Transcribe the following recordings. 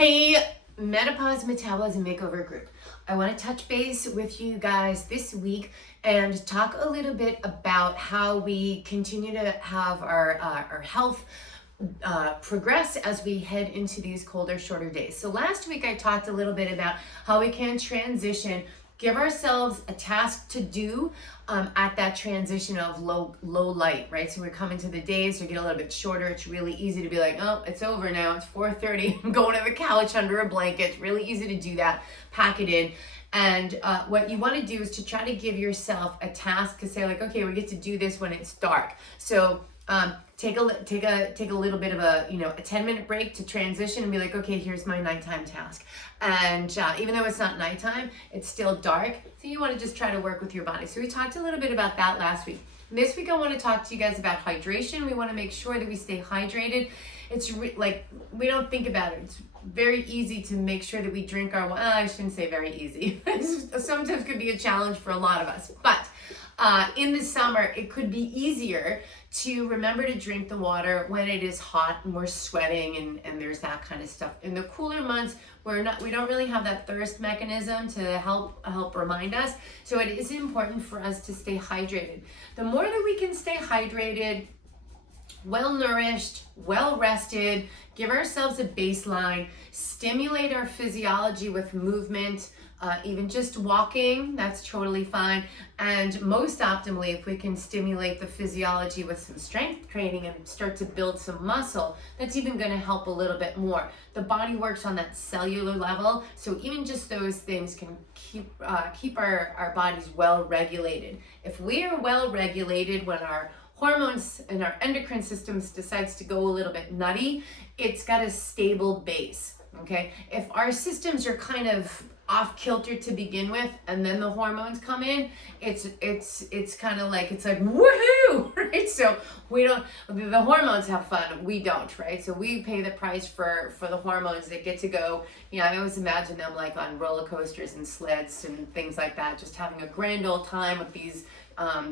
Hey, Menopause, Metabolism, Makeover group. I want to touch base with you guys this week and talk a little bit about how we continue to have our health progress as we head into these colder, shorter days. So last week I talked a little bit about how we can transition, give ourselves a task to do at that transition of low light, right? So we're coming to the days, they get a little bit shorter. It's really easy to be like, oh, it's over now. It's 4:30. I'm going to the couch under a blanket. It's really easy to do that. Pack it in. And what you want to do is to try to give yourself a task to say like, okay, we get to do this when it's dark. So take a little bit of a 10-minute break to transition and be like, okay, here's my nighttime task. And even though it's not nighttime, it's still dark. So you want to just try to work with your body. So we talked a little bit about that last week. This week I want to talk to you guys about hydration. We want to make sure that we stay hydrated. It's like we don't think about it. It's very easy to make sure that we drink our water. I shouldn't say very easy. Sometimes could be a challenge for a lot of us. But in the summer, it could be easier to remember to drink the water when it is hot and we're sweating and there's that kind of stuff. In the cooler months, we don't really have that thirst mechanism to help remind us. So it is important for us to stay hydrated. The more that we can stay hydrated, well nourished, well rested, give ourselves a baseline, stimulate our physiology with movement, even just walking, that's totally fine. And most optimally, if we can stimulate the physiology with some strength training and start to build some muscle, that's even going to help a little bit more. The body works on that cellular level, so even just those things can keep our bodies well regulated. If we are well regulated when our hormones and our endocrine systems decides to go a little bit nutty, it's got a stable base. Okay, if our systems are kind of off kilter to begin with, and then the hormones come in, it's kind of like, it's like woohoo, right? So we don't, the hormones have fun, we don't, right? So we pay the price for the hormones that get to go. I always imagine them like on roller coasters and sleds and things like that, just having a grand old time with these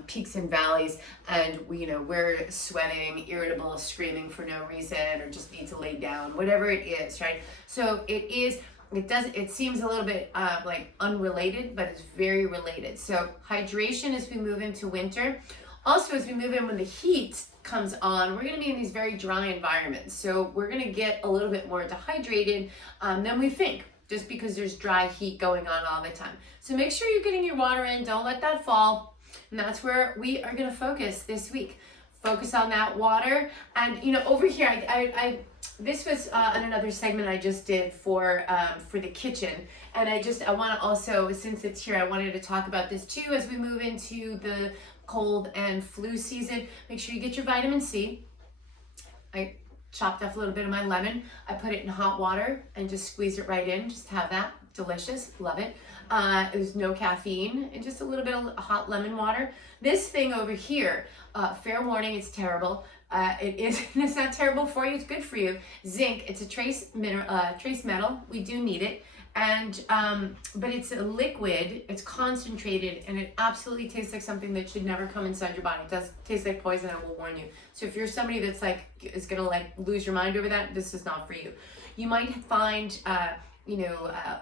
peaks and valleys, and we're sweating, irritable, screaming for no reason, or just need to lay down, whatever it is, right? So it seems a little bit like unrelated, but it's very related. So hydration as we move into winter. Also, as we move in when the heat comes on, we're going to be in these very dry environments. So we're going to get a little bit more dehydrated than we think, just because there's dry heat going on all the time. So make sure you're getting your water in. Don't let that fall. And that's where we are going to focus this week. Focus on that water. And over here, I this was on another segment I just did for the kitchen, and I want to also, since it's here, I wanted to talk about this too as we move into the cold and flu season. Make sure you get your vitamin C. I chopped off a little bit of my lemon. I put it in hot water and just squeeze it right in. Just have that. Delicious. Love it. There's no caffeine and just a little bit of hot lemon water. This thing over here, fair warning, it's terrible. It's not terrible for you. It's good for you. Zinc. It's a trace metal. We do need it. And but it's a liquid, it's concentrated, and it absolutely tastes like something that should never come inside your body. It does taste like poison, I will warn you. So if you're somebody that's is gonna lose your mind over that, this is not for you. You might find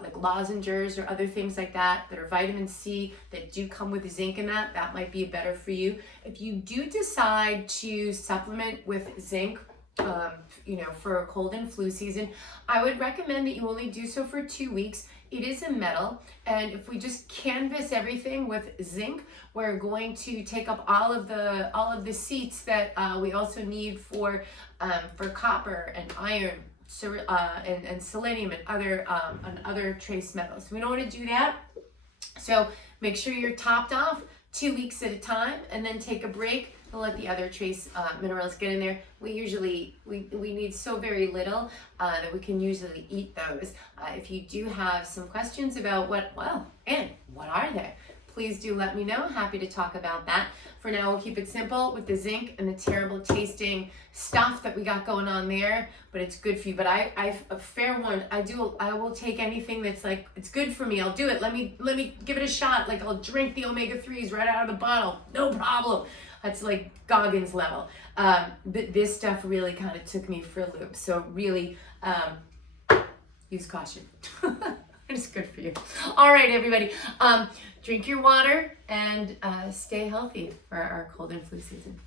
like lozenges or other things like that are vitamin C that do come with zinc in that might be better for you. If you do decide to supplement with zinc, for a cold and flu season, I would recommend that you only do so for 2 weeks. It is a metal, and if we just canvas everything with zinc, we're going to take up all of the seats that we also need for copper and iron, and selenium and other trace metals. We don't want to do that. So make sure you're topped off 2 weeks at a time, and then take a break and let the other trace minerals get in there. We need so very little that we can usually eat those. If you do have some questions about what are they, please do let me know. Happy to talk about that. For now, we'll keep it simple with the zinc and the terrible tasting stuff that we got going on there, but it's good for you. But I've a fair one. I will take anything that's like, it's good for me. I'll do it. Let me give it a shot. Like, I'll drink the omega-3s right out of the bottle. No problem. That's like Goggins level. But this stuff really kind of took me for a loop. So really, use caution. It's good for you. All right, everybody. Drink your water and stay healthy for our cold and flu season.